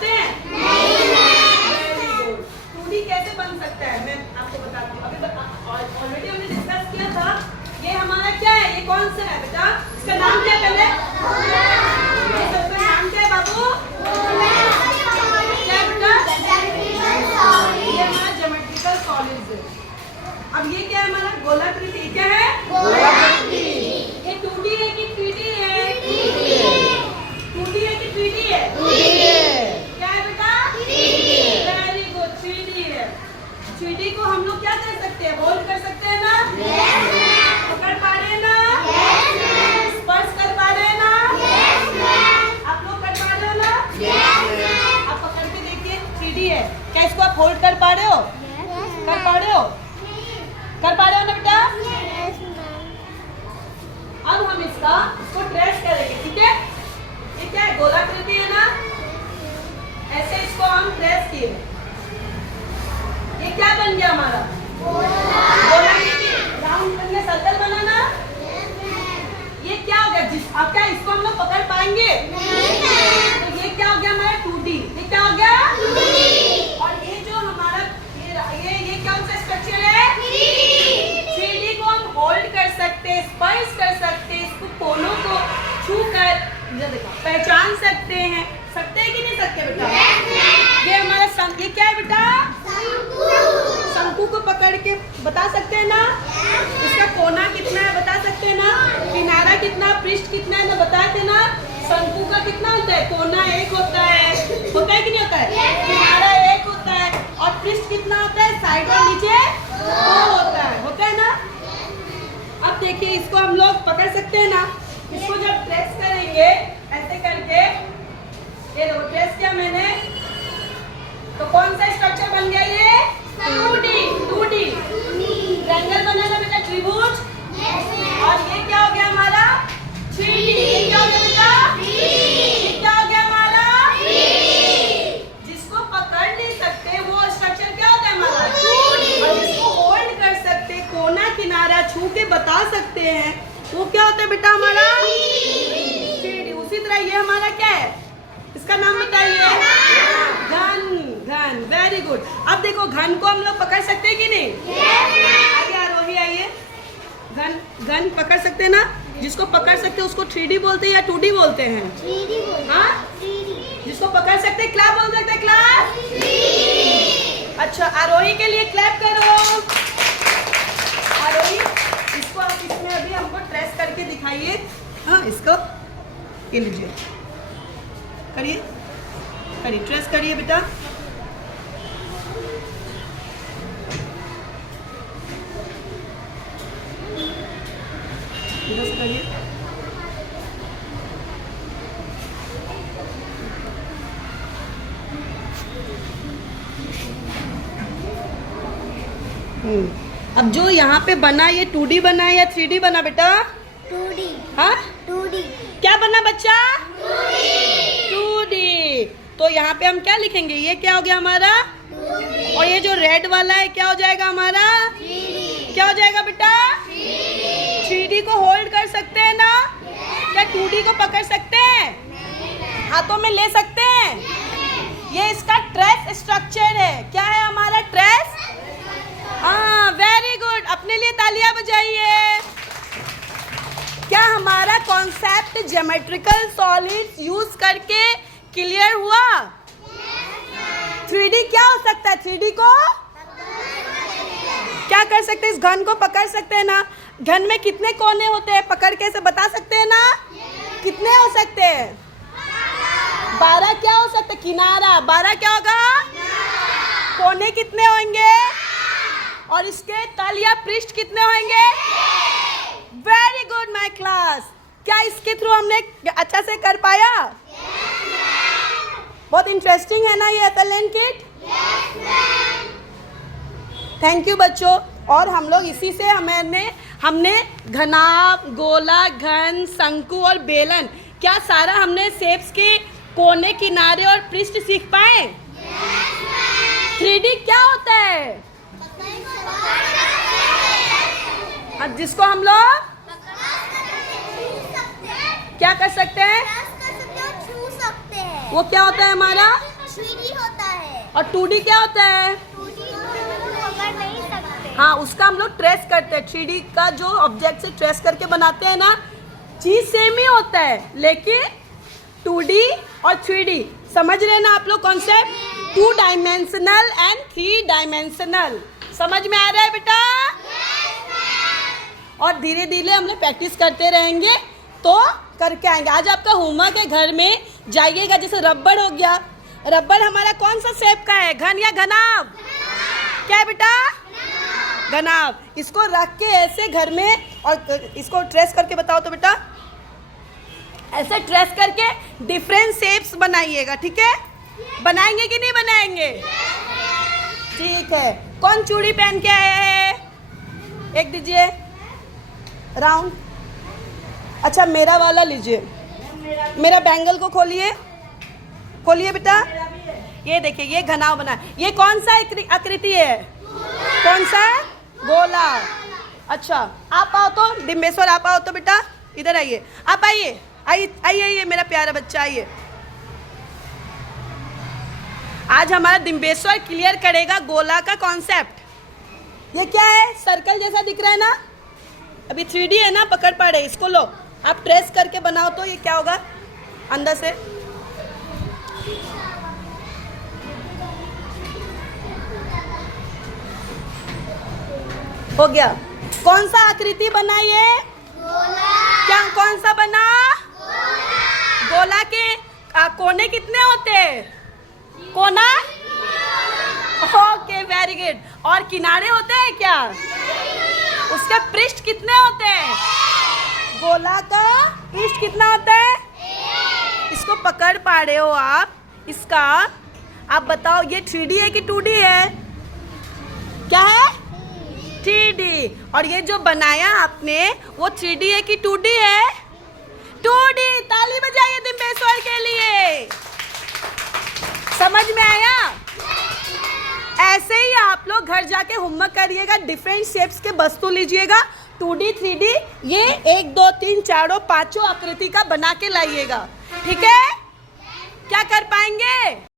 बनाते हैं? Very good. 2D कैसे बन सकता है मैं आपको बताती हूँ। अभी ऑलरेडी हमने डिस्कस किया था। ये हमारा क्या है? ये कौन सा है बेटा? इसका नाम क्या पहले? ये सबका नाम क्या है बाबू? क्या बेटा? ये हमारा ज्योमेट्रिकल सॉलिड्स है। अब ये क्या है हमारा? गोलाकृति। क्या है? ये 2D है कि 3D है? 2D है कि 3D है? क्या है बेटा? वेरी गुड, 3D है। 3D को हम लोग क्या कर सकते हैं? होल्ड कर सकते हैं ना? पकड़ पा रहे हैं ना? स्पर्श कर पा रहे हैं ना? आप लोग कर पा रहे हो ना? आप पकड़ के देखिए, 3D है। क्या इसको आप होल्ड कर पा रहे हो? कर पा रहे हो? कर पा रहे हो ना बेटा? अब हम इसको ट्रेस करेंगे, ठीक है? ये क्या है? गोलाकृति है ना? ऐसे इसको हम ट्रेस किए। ये क्या बन गया हमारा? गोलाकृति। राउंड बन गया, सर्कल बना ना? ये क्या हो गया? अब क्या इसको हम लोग पकड़ पाएंगे? तो ये क्या हो गया हमारा? 2D। ये क्या हो गया? और ये जो हमारा ये कौन सा स्ट्रक्चर है? 3D को हम होल्ड कर सकते, स्पर्श कर सकते, इसको कोनों को छू कर पहचान सकते हैं। सकते हैं कि नहीं सकते बेटा? ये हमारा ये क्या है बेटा? शंकु को पकड़ के बता सकते हैं ना? इसका कोना कितना है बता सकते हैं ना? किनारा कितना, पृष्ठ कितना है ना बताए थे ना? शंकु का कितना होता है? कोना 1 होता है कि नहीं होता है? किनारा 1 होता है और पृष्ठ कितना होता है? साइड और नीचे 2 होता है ना? अब देखिए इसको हम लोग पकड़ सकते हैं ना? इसको जब ट्रेस करेंगे ऐसे करके, ये देखो ट्रेस किया मैंने, तो कौन सा स्ट्रक्चर बन गया? ये 2D ट्रायंगल बना ना बेटा, त्रिभुज। और ये क्या हो गया हमारा? 3D। ये क्या हो गया बेटा? ये क्या हो गया हमारा? जिसको पकड़ नहीं सकते वो स्ट्रक्चर क्या होता है हमारा? 2D। और जिसको होल्ड कर सकते, कोना किनारा छू के बता सकते हैं, वो क्या होता है बेटा हमारा? 3D। उसी तरह ये हमारा क्या है? इसका नाम बताइए। घन। Very good. अब देखो घन को हम लोग पकड़ सकते हैं कि नहीं? आगे आरोही आइए। घन पकड़ सकते हैं ना? जिसको पकड़ सकते हैं उसको 3D बोलते हैं या 2D बोलते हैं? 3D बोलते हैं। हाँ? 3D। जिसको पकड़ सकते हैं क्लैप बोल सकते हैं। क्लैप। 3D। अच्छा, आरोही के लिए क्लैप करो। आरोही, इसको आप इसमें अभी हमको ट्रेस करके दिखाइए। हाँ, इसको ये लीजिए, करिए ट्रेस करिए बेटा। इधर से करिए। अब जो यहाँ पे बना ये 2D बना है या 3D बना बेटा? 2D। हाँ? 2D। क्या बना बच्चा? 2D। तो यहाँ पे हम क्या लिखेंगे? ये क्या हो गया हमारा? 2D। और ये जो रेड वाला है क्या हो जाएगा हमारा? 3D। क्या हो जाएगा बेटा? 3D को होल्ड कर सकते हैं ना? क्या 2D को पकड़ सकते हैं? हाथों में ले सकते हैं? ये इसका ट्रेस स्ट्रक्चर है। क्या है हमारा ट्रेस? हाँ, वेरी गुड। अपने लिए तालियां बजाइए। क्या हमारा कॉन्सेप्ट ज्योमेट्रिकल सॉलिड्स यूज करके क्लियर हुआ? 3D क्या हो सकता है? 3D को क्या कर सकते हैं? इस घन को पकड़ सकते हैं ना? घन में कितने कोने होते हैं? पकड़ के ऐसे बता सकते हैं ना? कितने हो सकते हैं? 12 क्या हो सकते हैं? किनारा 12 क्या होगा? कोने कितने होंगे? और इसके तल या पृष्ठ कितने होंगे? Very good my class. क्या इसके थ्रू हमने अच्छा से कर पाया? बहुत इंटरेस्टिंग है ना ये एथेलेन किट? थैंक यू बच्चों। और हम लोग इसी से हमने घनाभ, गोला, घन, शंकु और बेलन, क्या सारा हमने शेप्स के कोने, किनारे और पृष्ठ सीख पाए? 3D क्या होता है? अब जिसको हम लोग क्या कर सकते हैं? छू सकते हैं। वो क्या होता है हमारा? 3D होता है। और 2D क्या होता है? 2D पकड़ नहीं सकते। हाँ, उसका हम लोग ट्रेस करते हैं। 3D का जो ऑब्जेक्ट से ट्रेस करके बनाते हैं ना, चीज सेम ही होता है, लेकिन 2D और 3D समझ रहे हैं ना आप लोग कॉन्सेप्ट? 2 डायमेंशनल एंड 3 डायमेंशनल समझ में आ रहा है बेटा? और धीरे धीरे हम लोग प्रैक्टिस करते रहेंगे तो करके आएंगे। आज आपका होमवर्क है, घर में जाइएगा। जैसे रबड़ हो गया, रबड़ हमारा कौन सा शेप का है, घन या घनाभ? क्या है बेटा? घनाभ। इसको रख के ऐसे घर में और इसको ट्रेस करके बताओ तो बेटा। ऐसे ट्रेस करके डिफरेंट शेप्स बनाइएगा, ठीक है? बनाएंगे कि नहीं बनाएंगे? ठीक है। कौन चूड़ी पहन के आया है? एक दीजिए राउंड। अच्छा, मेरा वाला लीजिए। मेरा बैंगल को खोलिए, खोलिए बेटा। ये देखिए, ये घनाव बना। ये कौन सा आकृति है? कौन सा? गोला। अच्छा, आप आओ तो डिम्बेश्वर, आप आओ तो बेटा, इधर आइए। आप आइए, आइए आइए आइए मेरा प्यारा बच्चा, आइए। आज हमारा डिम्बेश्वर क्लियर करेगा गोला का कॉन्सेप्ट। ये क्या है? सर्कल जैसा दिख रहा है ना? अभी 3D है ना, पकड़ पा रहे। इसको लो, आप ट्रेस करके बनाओ तो ये क्या होगा अंदर से? हो गया। कौन सा आकृति बना ये? क्या कौन सा बना? गोला के कोने कितने होते हैं? कोना? Okay, very good. और किनारे होते हैं क्या? उसके पृष्ठ कितने होते हैं? गोला का पृष्ठ कितना होता है? इसको पकड़ पा रहे हो आप? इसका आप बताओ, ये 3D है कि 2D है? क्या है? 3D। और ये जो बनाया आपने वो 3D है कि 2D है? 2D। ताली बजाइए डिम्बेश्वर के लिए। समझ में आया? ऐसे ही आप लोग घर जाके होमवर्क करिएगा। डिफरेंट शेप्स के वस्तु लीजिएगा, 2D 3D, ये 1 2 3 4 5 आकृति का बना के लाइएगा, ठीक है? क्या कर पाएंगे?